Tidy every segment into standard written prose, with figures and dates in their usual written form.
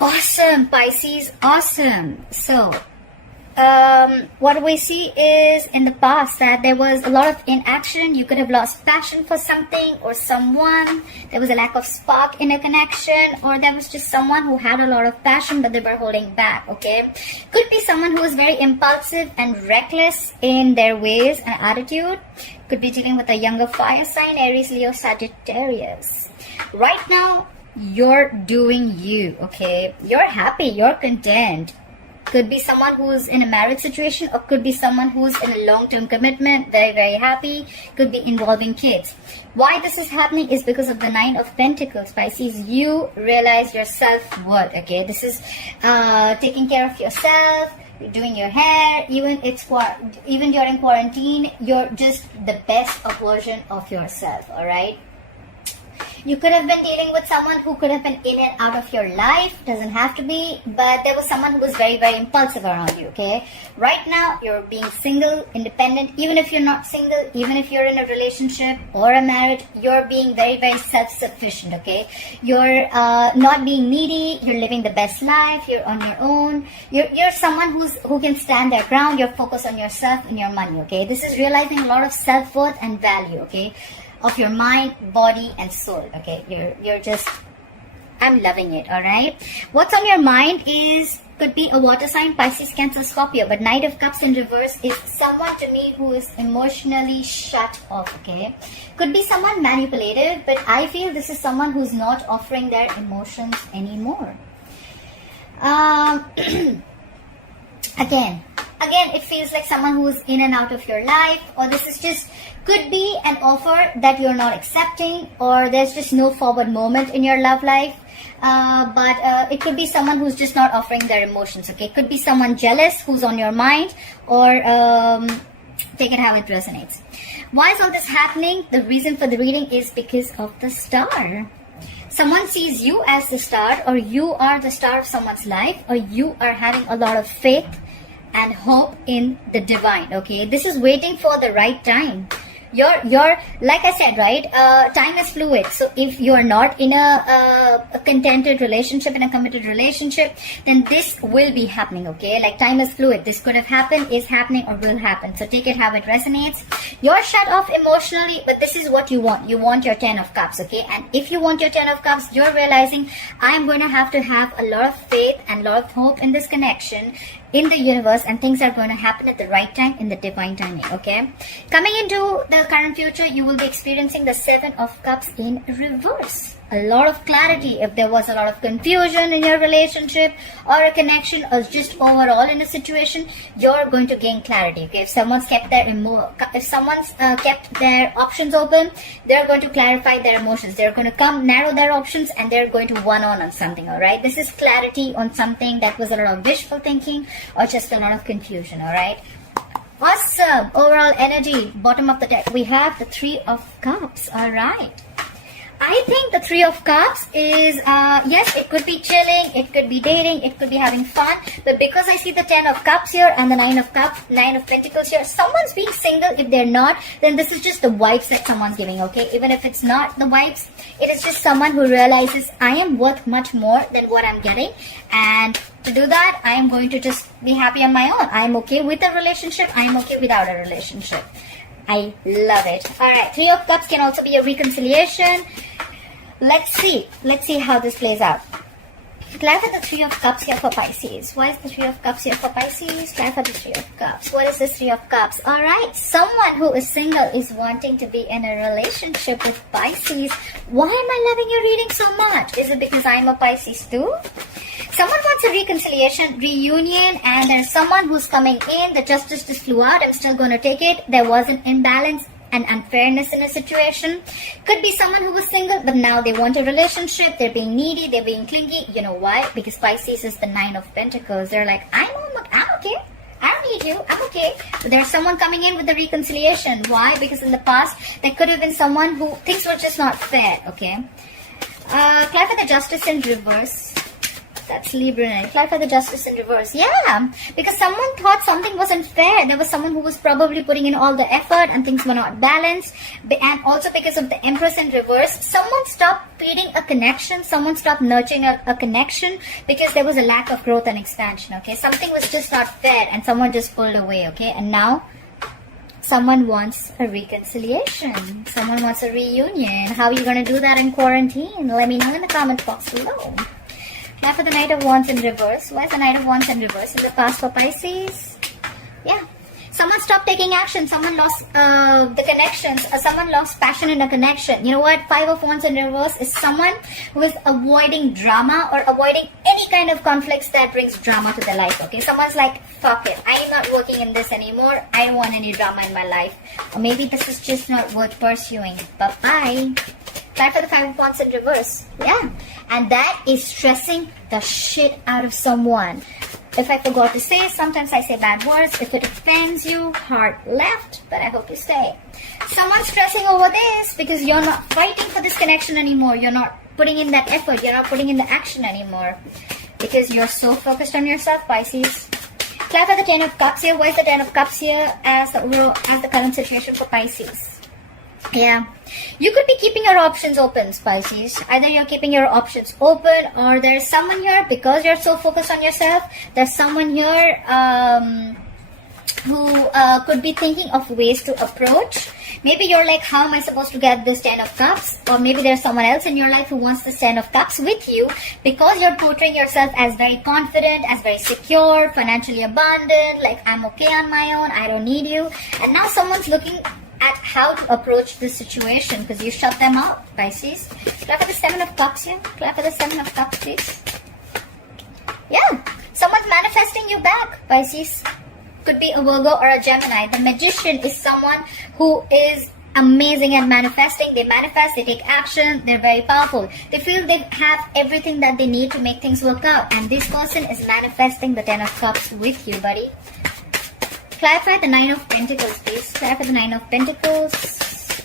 Awesome, Pisces, awesome. So, what we see is in the past that there was a lot of inaction. You could have lost passion for something or someone. There was a lack of spark in a connection, or there was just someone who had a lot of passion but they were holding back, okay? Could be someone who is very impulsive and reckless in their ways and attitude. Could be dealing with a younger fire sign, Aries, Leo, Sagittarius. Right now, you're doing you, okay? You're happy, you're content. Could be someone who's in a marriage situation, or could be someone who's in a long-term commitment, very, very happy. Could be involving kids. Why this is happening is because of the 9 of Pentacles, Pisces. You realize your self-worth, okay? This is taking care of yourself, doing your hair, even during quarantine, you're just the best version of yourself, all right? You could have been dealing with someone who could have been in and out of your life. Doesn't have to be, but there was someone who was very, very impulsive around you, okay? Right now, you're being single, independent. Even if you're not single, even if you're in a relationship or a marriage, you're being very, very self-sufficient, okay? You're not being needy. You're living the best life. You're on your own. You're someone who can stand their ground. You're focused on yourself and your money, okay? This is realizing a lot of self-worth and value, okay? Of your mind, body, and soul, okay? You're just, I'm loving it, all right? What's on your mind is, could be a water sign, Pisces, Cancer, Scorpio, but Knight of Cups in reverse is someone to me who is emotionally shut off, okay? Could be someone manipulative, but I feel this is someone who's not offering their emotions anymore. Again, it feels like someone who is in and out of your life, or this is just, could be an offer that you're not accepting, or there's just no forward moment in your love life. But it could be someone who's just not offering their emotions, okay? Could be someone jealous who's on your mind, or take it how it resonates. Why is all this happening? The reason for the reading is because of the star. Someone sees you as the star, or you are the star of someone's life, or you are having a lot of faith and hope in the divine, okay? This is waiting for the right time. You're like I said, right? Time is fluid. So if you're not in a contented relationship, in a committed relationship, then this will be happening, okay? Like, time is fluid. This could have happened, is happening, or will happen. So take it how it resonates. You're shut off emotionally, but this is what you want. You want your 10 of Cups, okay? And if you want your 10 of Cups, you're realizing, I'm going to have a lot of faith and a lot of hope in this connection, in the universe, and things are going to happen at the right time, in the divine timing, okay? Coming into the current future, you will be experiencing the 7 of Cups in reverse. A lot of clarity. If there was a lot of confusion in your relationship or a connection, or just overall in a situation, you're going to gain clarity, okay? If someone's kept their kept their options open, they're going to clarify their emotions. They're going to narrow their options, and they're going to on something, all right? This is clarity on something that was a lot of wishful thinking or just a lot of confusion, all right? Awesome. Overall energy, bottom of the deck, we have the 3 of Cups, all right? I think the 3 of Cups is, yes, it could be chilling, it could be dating, it could be having fun, but because I see the 10 of Cups here and the 9 of Pentacles here, someone's being single. If they're not, then this is just the vibes that someone's giving, okay? Even if it's not the vibes, it is just someone who realizes, I am worth much more than what I'm getting, and to do that, I am going to just be happy on my own. I am okay with a relationship, I am okay without a relationship. I love it. Alright, 3 of Cups can also be a reconciliation. Let's see how this plays out. Clarify the 3 of Cups here for Pisces. Why is the 3 of Cups here for Pisces? Clarify the 3 of Cups. What is this 3 of Cups? Alright, someone who is single is wanting to be in a relationship with Pisces. Why am I loving your reading so much? Is it because I'm a Pisces too? Someone wants a reconciliation, reunion, and there's someone who's coming in. The justice just flew out. I'm still going to take it. There was an imbalance and unfairness in a situation. Could be someone who was single, but now they want a relationship. They're being needy. They're being clingy. You know why? Because Pisces is the 9 of Pentacles. They're like, I'm okay. I don't need you. I'm okay. But there's someone coming in with the reconciliation. Why? Because in the past, there could have been someone who things were just not fair, okay? Clarify the justice in reverse. That's Libra energy. Clarify the Justice in reverse. Yeah, because someone thought something wasn't fair. There was someone who was probably putting in all the effort and things were not balanced. And also because of the Empress in reverse, someone stopped feeding a connection. Someone stopped nurturing a connection because there was a lack of growth and expansion. Okay, something was just not fair and someone just pulled away. Okay, and now someone wants a reconciliation. Someone wants a reunion. How are you going to do that in quarantine? Let me know in the comment box below. Now for the Knight of Wands in reverse. Why is the Knight of Wands in reverse in the past for Pisces? Yeah. Someone stopped taking action. Someone lost the connections. Someone lost passion in a connection. You know what? Five of Wands in reverse is someone who is avoiding drama or avoiding any kind of conflicts that brings drama to their life. Okay, someone's like, fuck it. I am not working in this anymore. I don't want any drama in my life. Or maybe this is just not worth pursuing. Bye-bye. Try for the Five of Wands in reverse. Yeah. And that is stressing the shit out of someone. If I forgot to say, sometimes I say bad words. If it offends you, heart left, but I hope you stay. Someone's stressing over this because you're not fighting for this connection anymore. You're not putting in that effort. You're not putting in the action anymore because you're so focused on yourself, Pisces. Clarify the Ten of Cups here. Why is the Ten of Cups here as the current situation for Pisces? Yeah, you could be keeping your options open, Pisces. Either you're keeping your options open or there's someone here, because you're so focused on yourself, there's someone here who could be thinking of ways to approach. Maybe you're like, how am I supposed to get this Ten of Cups? Or maybe there's someone else in your life who wants this Ten of Cups with you because you're portraying yourself as very confident, as very secure, financially abundant, like I'm okay on my own, I don't need you. And now someone's looking at how to approach this situation because you shut them out, Pisces. Clap for the Seven of Cups here. Clap for the Seven of Cups, please. Yeah, someone's manifesting you back, Pisces. Could be a Virgo or a Gemini. The Magician is someone who is amazing at manifesting. They manifest, they take action, they're very powerful. They feel they have everything that they need to make things work out. And this person is manifesting the Ten of Cups with you, buddy. Clarify the Nine of Pentacles, please. Clarify the Nine of Pentacles.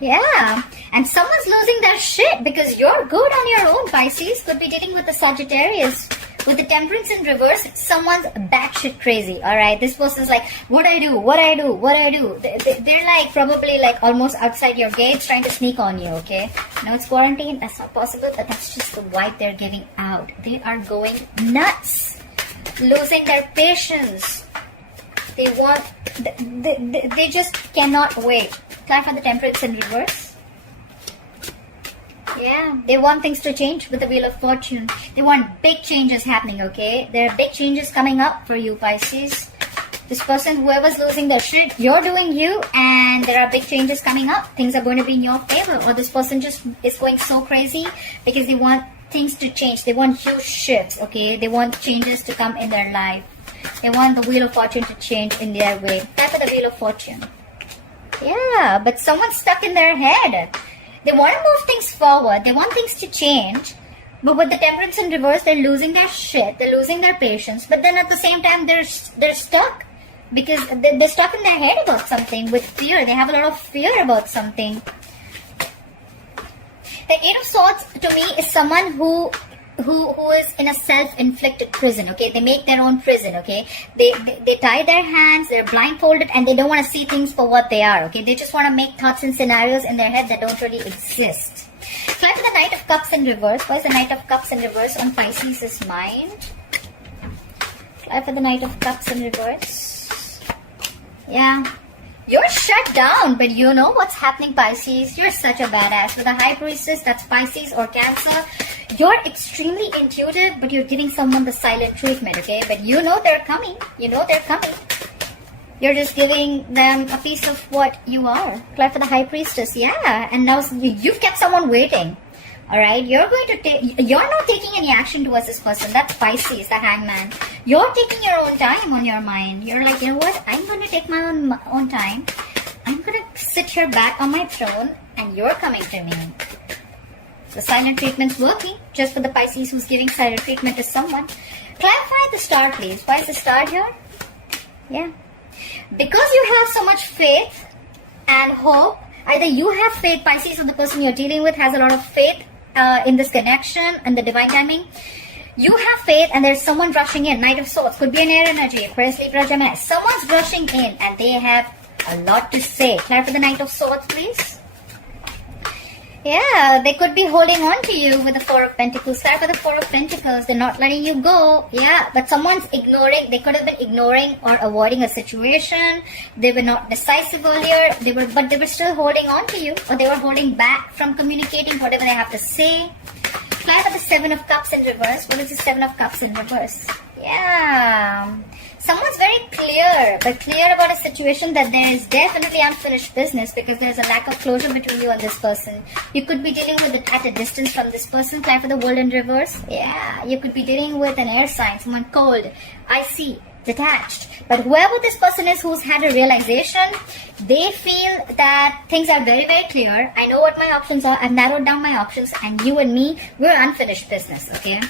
Yeah. And someone's losing their shit because you're good on your own, Pisces. Could be dealing with the Sagittarius. With the Temperance in reverse, someone's batshit crazy. Alright, this person's like, what I do, what I do, what I do. They're like probably like almost outside your gates trying to sneak on you, okay? Now it's quarantine, that's not possible, but that's just the vibe they're giving out. They are going nuts. Losing their patience. They just cannot wait. Clarify the Temperance in reverse. Yeah, they want things to change with the Wheel of Fortune. They want big changes happening, okay? There are big changes coming up for you, Pisces. This person, whoever's losing their shit, you're doing you, and there are big changes coming up. Things are going to be in your favor. Or this person just is going so crazy because they want things to change. They want huge shifts, okay? They want changes to come in their life. They want the Wheel of Fortune to change in their way. That's the Wheel of Fortune. Yeah, but someone's stuck in their head. They want to move things forward. They want things to change. But with the Temperance in reverse, they're losing their shit. They're losing their patience. But then at the same time, they're stuck. Because they're stuck in their head about something with fear. They have a lot of fear about something. The Eight of Swords, to me, is someone who is in a self-inflicted prison, okay? They make their own prison, okay? They tie their hands, they're blindfolded, and they don't want to see things for what they are, okay? They just want to make thoughts and scenarios in their head that don't really exist. Try for the Knight of Cups in reverse. Why is the Knight of Cups in reverse on Pisces' mind? Try for the Knight of Cups in reverse. Yeah. You're shut down, but you know what's happening, Pisces. You're such a badass. With a High Priestess, that's Pisces or Cancer. You're extremely intuitive, but you're giving someone the silent treatment, okay? But you know they're coming. You know they're coming. You're just giving them a piece of what you are. Clap for the High Priestess, yeah. And now you've kept someone waiting. Alright, you're not taking any action towards this person. That's Pisces, the Hangman. You're taking your own time on your mind. You're like, you know what? I'm going to take my own time. I'm going to sit here back on my throne and you're coming to me. The silent treatment's working. Just for the Pisces who's giving silent treatment to someone. Clarify the star, please. Why is the star here? Yeah. Because you have so much faith and hope. Either you have faith, Pisces, or the person you're dealing with has a lot of faith in this connection and the divine timing. You have faith and there's someone rushing in. Knight of Swords. Could be an air energy. Aquarius, Libra, Gemini. Someone's rushing in and they have a lot to say. Clarify for the Knight of Swords, please. Yeah, they could be holding on to you with the Four of Pentacles. Clarify for the Four of Pentacles. They're not letting you go. Yeah, but someone's ignoring. They could have been ignoring or avoiding a situation. They were not decisive earlier. But they were still holding on to you, or they were holding back from communicating whatever they have to say. Clarify the Seven of Cups in reverse. What is the Seven of Cups in reverse? Yeah. Someone's very clear about a situation that there is definitely unfinished business because there's a lack of closure between you and this person. You could be dealing with it at a distance from this person. Clarify the World in reverse. Yeah. You could be dealing with an air sign, someone cold, icy, detached. But whoever this person is who's had a realization, they feel that things are very, very clear. I know what my options are. I've narrowed down my options, and you and me, we're unfinished business, okay?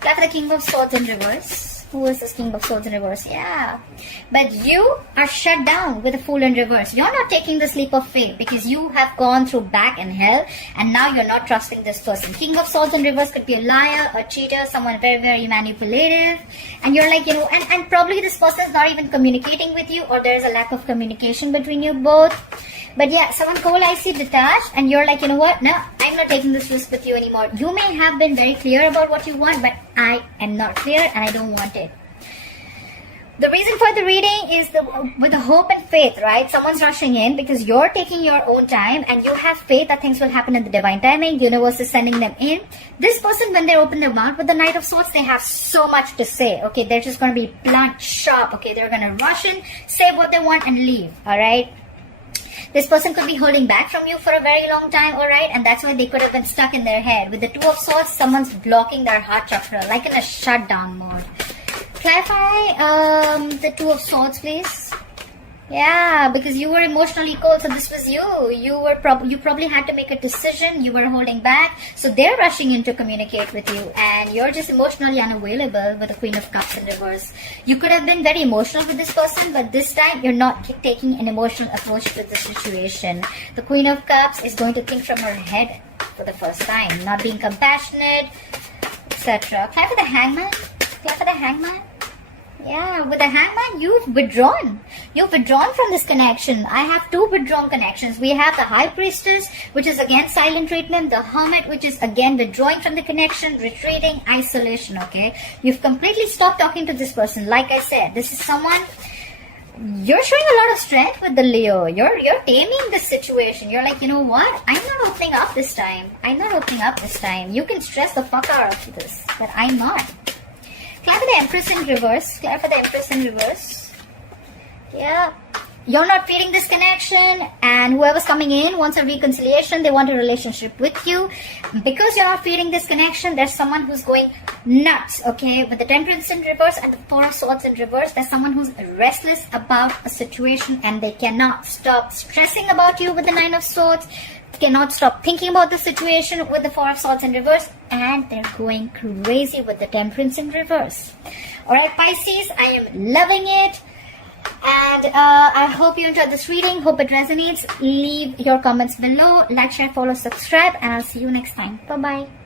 Clarify the King of Swords in reverse. Who is this King of Swords in reverse? Yeah. But you are shut down with a Fool in reverse. You're not taking this leap of faith because you have gone through back and hell and now you're not trusting this person. King of Swords in reverse could be a liar, a cheater, someone very, very manipulative. And you're like, and probably this person is not even communicating with you, or there's a lack of communication between you both. But yeah, someone cold, icy, detached, and you're like, you know what? No, I'm not taking this risk with you anymore. You may have been very clear about what you want, but I am not clear and I don't want it. The reason for the reading is with the hope and faith, right? Someone's rushing in because you're taking your own time and you have faith that things will happen in the divine timing. The universe is sending them in. This person, when they open their mouth with the Knight of Swords, they have so much to say. Okay, they're just going to be blunt, sharp. Okay, they're going to rush in, say what they want and leave. All right. This person could be holding back from you for a very long time, alright? And that's why they could have been stuck in their head. With the Two of Swords, someone's blocking their heart chakra, like in a shutdown mode. Clarify the Two of Swords, please. Yeah, because you were emotionally cold, so this was you. You probably had to make a decision. You were holding back, so they're rushing in to communicate with you, and you're just emotionally unavailable with the Queen of Cups in reverse. You could have been very emotional with this person, but this time you're not taking an emotional approach to the situation. The Queen of Cups is going to think from her head for the first time, not being compassionate, etc. Clap for the Hangman. Clap for the Hangman. Yeah, with the Hangman, you've withdrawn. You've withdrawn from this connection. I have two withdrawn connections. We have the High Priestess, which is again silent treatment. The Hermit, which is again withdrawing from the connection, retreating, isolation, okay? You've completely stopped talking to this person. Like I said, this is someone... You're showing a lot of strength with the Leo. You're taming this situation. You're like, you know what? I'm not opening up this time. I'm not opening up this time. You can stress the fuck out of this, but I'm not. Clap for the Empress in reverse. Clap for the Empress in reverse. Yeah. You're not feeding this connection, and whoever's coming in wants a reconciliation. They want a relationship with you. Because you're not feeding this connection, there's someone who's going nuts, okay? With the Temperance in reverse and the Four of Swords in reverse, there's someone who's restless about a situation and they cannot stop stressing about you with the Nine of Swords. Cannot stop thinking about the situation with the Four of Swords in reverse, and they're going crazy with the Temperance in reverse. Alright, Pisces, I am loving it, and I hope you enjoyed this reading. Hope it resonates. Leave your comments below, like, share, follow, subscribe, and I'll see you next time. Bye bye.